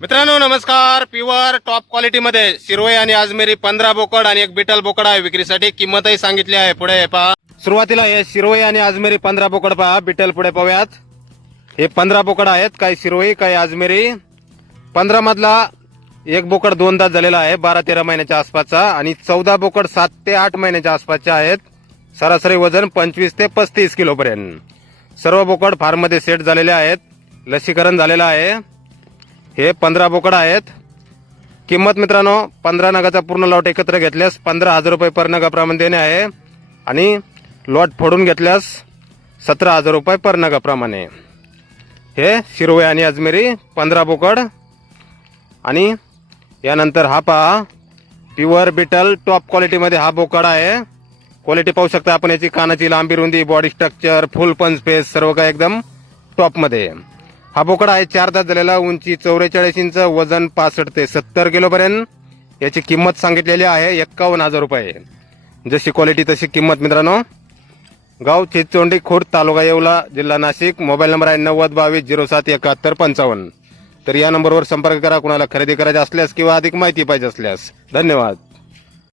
मित्रांनो नमस्कार. Pure top क्वालिटीमध्ये शिरोई आणि आजमेरी पंधरा बोकड आणि एक बिटल बोकड आहे विक्रीसाठी. किंमतही सांगितली आहे. पुढे पहा. सुरुवातीला हे शिरोई आणि आजमेरी पंधरा बोकड पहा. बिटल पुढे पाहूयात. हे पंधरा बोकड आहेत. काही शिरोई काही आजमेरी पंधरा मधला एक बोकड दोन तास झालेला आहे. बारा तेरा महिन्याच्या आसपासचा आणि चौदा बोकड सात ते आठ महिन्याच्या आसपासचे आहेत. सरासरी वजन पंचवीस ते पस्तीस किलोपर्यंत. सर्व बोकड फार्ममध्ये सेट झालेले आहेत. लसीकरण झालेलं आहे. हे पंधरा बोकडं आहेत. किंमत मित्रांनो पंधरा नगाचा पूर्ण लॉट एकत्र घेतल्यास पंधरा हजार रुपये पर नगाप्रमाणे देणे आहे. आणि लॉट फोडून घेतल्यास सतरा हजार रुपये पर नगाप्रमाणे हे शिरोळे आणि अजमेरी पंधरा बोकड. आणि यानंतर हा पहा प्युअर बिटल टॉप क्वालिटीमध्ये हा बोकड आहे. क्वालिटी पाहू शकता आपण याची कानाची लांबी रुंदी बॉडी स्ट्रक्चर फुल पंच फेस सर्व काही एकदम टॉपमध्ये हा बोकडा आहे चार दात झालेला उंची चौवेचाळीस इंच वजन पासष्ट ते सत्तर किलोपर्यंत याची किंमत सांगितलेली आहे एक्कावन्न हजार रुपये. जशी क्वालिटी तशी किंमत मित्रांनो. गाव चितचोंडी खुर्द तालुका येवला जिल्हा नाशिक. मोबाईल नंबर आहे नव्वद बावीस झिरो सात एकाहत्तर पंचावन्न. तर या नंबरवर संपर्क करा कुणाला खरेदी करायचा असल्यास किंवा अधिक माहिती पाहिजे असल्यास. धन्यवाद.